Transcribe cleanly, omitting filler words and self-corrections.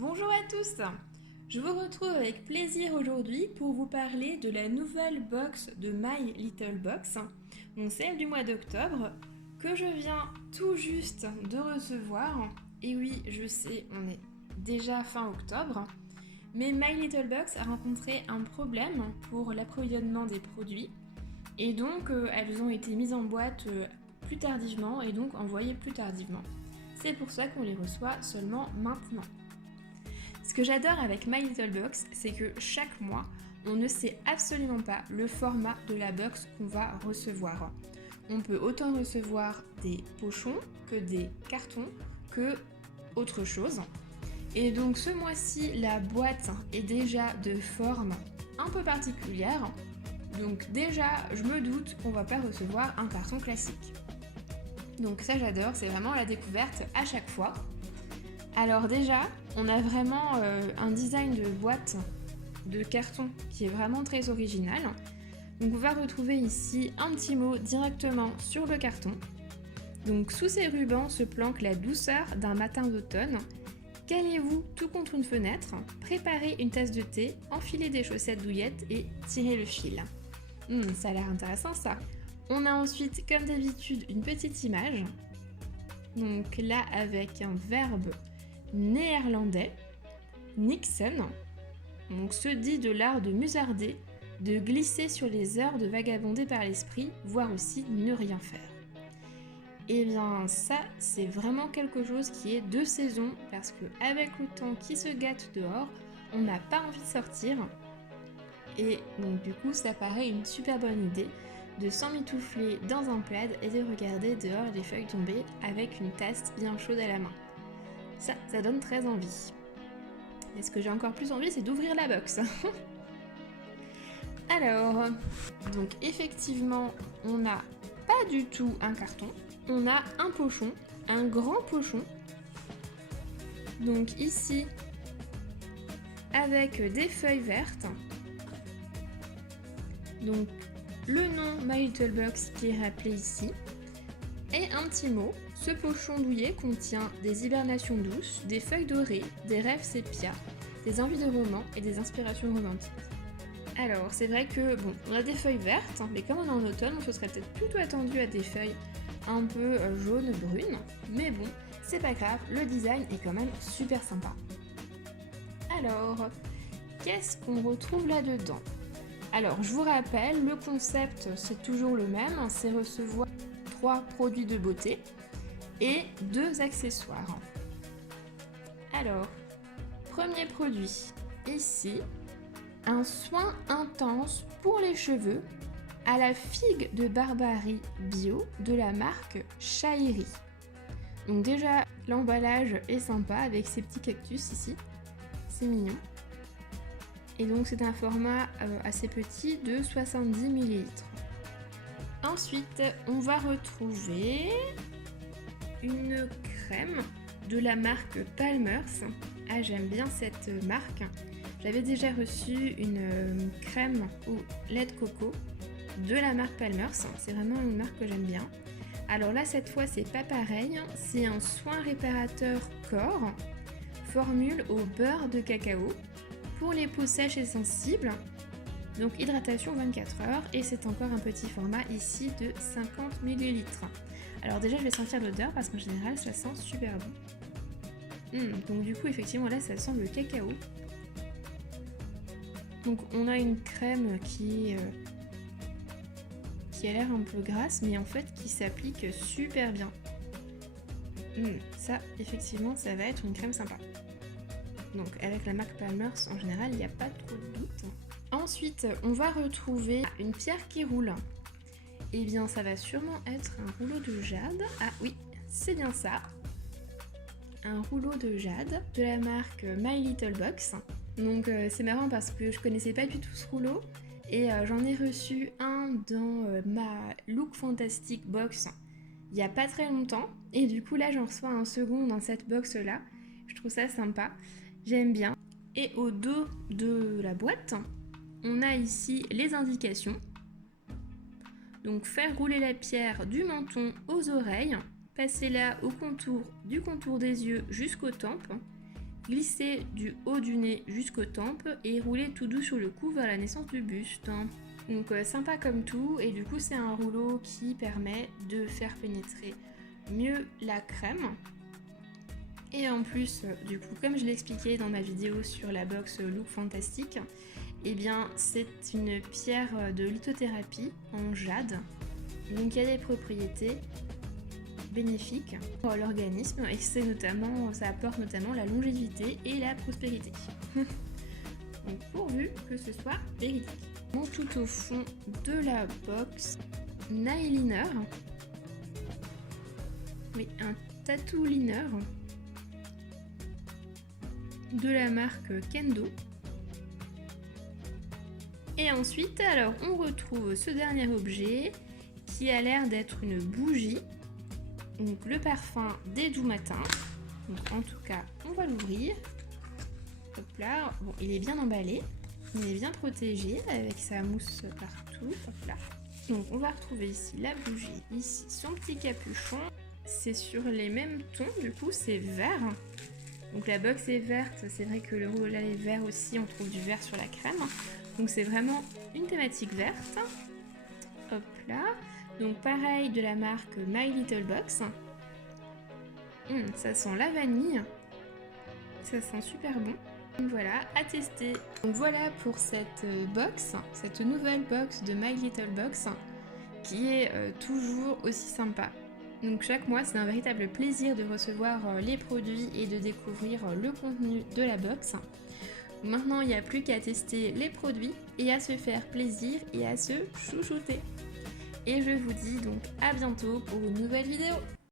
Bonjour à tous. Je vous retrouve avec plaisir aujourd'hui pour vous parler de la nouvelle box de My Little Box, donc celle du mois d'octobre, que je viens tout juste de recevoir. Et oui, je sais, on est déjà fin octobre, mais My Little Box a rencontré un problème pour l'approvisionnement des produits, et donc elles ont été mises en boîte plus tardivement et donc envoyées plus tardivement. C'est pour ça qu'on les reçoit seulement maintenant. Ce que j'adore avec My Little Box, c'est que chaque mois, on ne sait absolument pas le format de la box qu'on va recevoir. On peut autant recevoir des pochons que des cartons que autre chose. Et donc ce mois-ci, la boîte est déjà de forme un peu particulière. Donc déjà, je me doute qu'on va pas recevoir un carton classique. Donc ça j'adore, c'est vraiment la découverte à chaque fois. Alors déjà, on a vraiment un design de boîte de carton qui est vraiment très original. Donc on va retrouver ici un petit mot directement sur le carton. Donc sous ces rubans se planque la douceur d'un matin d'automne. Calez-vous tout contre une fenêtre, préparez une tasse de thé, enfilez des chaussettes douillettes et tirez le fil. Ça a l'air intéressant ça. On a ensuite, comme d'habitude, une petite image. Donc là avec un verbe néerlandais, Nixon, donc se dit de l'art de musarder, de glisser sur les heures, de vagabonder par l'esprit, voire aussi ne rien faire. Et bien ça, c'est vraiment quelque chose qui est de saison, parce que avec le temps qui se gâte dehors, on n'a pas envie de sortir. Et donc du coup, ça paraît une super bonne idée de s'emmitoufler dans un plaid et de regarder dehors les feuilles tomber avec une tasse bien chaude à la main. Ça donne très envie. Et ce que j'ai encore plus envie, c'est d'ouvrir la box. Alors, donc effectivement, on n'a pas du tout un carton. On a un pochon, un grand pochon. Donc ici, avec des feuilles vertes. Donc le nom My Little Box qui est rappelé ici. Et un petit mot. Ce pochon douillet contient des hibernations douces, des feuilles dorées, des rêves sépia, des envies de romans et des inspirations romantiques. Alors, c'est vrai que, bon, on a des feuilles vertes, mais comme on est en automne, on se serait peut-être plutôt attendu à des feuilles un peu jaunes, brunes. Mais bon, c'est pas grave, le design est quand même super sympa. Alors, qu'est-ce qu'on retrouve là-dedans? Alors, je vous rappelle, le concept, c'est toujours le même, c'est recevoir 3 produits de beauté et 2 accessoires. Alors, premier produit, ici, un soin intense pour les cheveux à la figue de Barbarie bio de la marque Shairi. Donc déjà, l'emballage est sympa avec ces petits cactus ici, c'est mignon. Et donc c'est un format assez petit de 70 ml. Ensuite, on va retrouver une crème de la marque Palmer's. Ah, j'aime bien cette marque. J'avais déjà reçu une crème au lait de coco de la marque Palmer's. C'est vraiment une marque que j'aime bien. Alors là, cette fois, c'est pas pareil. C'est un soin réparateur corps, formule au beurre de cacao pour les peaux sèches et sensibles. Donc hydratation 24 heures et c'est encore un petit format ici de 50 ml. Alors déjà je vais sentir l'odeur parce qu'en général ça sent super bon. Donc du coup effectivement là ça sent le cacao. Donc on a une crème qui a l'air un peu grasse mais en fait qui s'applique super bien. Ça effectivement ça va être une crème sympa. Donc avec la marque Palmer's en général il n'y a pas trop de doute. Ensuite, on va retrouver une pierre qui roule. Eh bien, ça va sûrement être un rouleau de jade. Ah oui, c'est bien ça. Un rouleau de jade de la marque My Little Box. Donc c'est marrant parce que je connaissais pas du tout ce rouleau. Et j'en ai reçu un dans ma Look Fantastic box il y a pas très longtemps. Et du coup là, j'en reçois un second dans cette box là. Je trouve ça sympa. J'aime bien. Et au dos de la boîte, on a ici les indications. Donc faire rouler la pierre du menton aux oreilles, passer là au contour du contour des yeux jusqu'aux tempes, glisser du haut du nez jusqu'aux tempes et rouler tout doux sur le cou vers la naissance du buste. Donc sympa comme tout, et du coup c'est un rouleau qui permet de faire pénétrer mieux la crème. Et en plus, du coup, comme je l'ai expliqué dans ma vidéo sur la box Look Fantastique, eh bien c'est une pierre de lithothérapie en jade. Donc il y a des propriétés bénéfiques pour l'organisme et ça apporte notamment la longévité et la prospérité. Donc pourvu que ce soit véridique. Tout au fond de la box, nail liner. Oui, un tattoo liner de la marque Kendo. Et ensuite, alors on retrouve ce dernier objet qui a l'air d'être une bougie. Donc le parfum des doux matins. Donc en tout cas, on va l'ouvrir. Hop là, bon, il est bien emballé. Il est bien protégé avec sa mousse partout. Hop là. Donc on va retrouver ici la bougie, ici son petit capuchon. C'est sur les mêmes tons, du coup c'est vert. Donc la box est verte, c'est vrai que le rouleau est vert aussi, on trouve du vert sur la crème. Donc c'est vraiment une thématique verte. Hop là. Donc pareil de la marque My Little Box. Ça sent la vanille. Ça sent super bon. Voilà, à tester. Donc voilà pour cette box, cette nouvelle box de My Little Box qui est toujours aussi sympa. Donc chaque mois c'est un véritable plaisir de recevoir les produits et de découvrir le contenu de la box. Maintenant il n'y a plus qu'à tester les produits et à se faire plaisir et à se chouchouter. Et je vous dis donc à bientôt pour une nouvelle vidéo.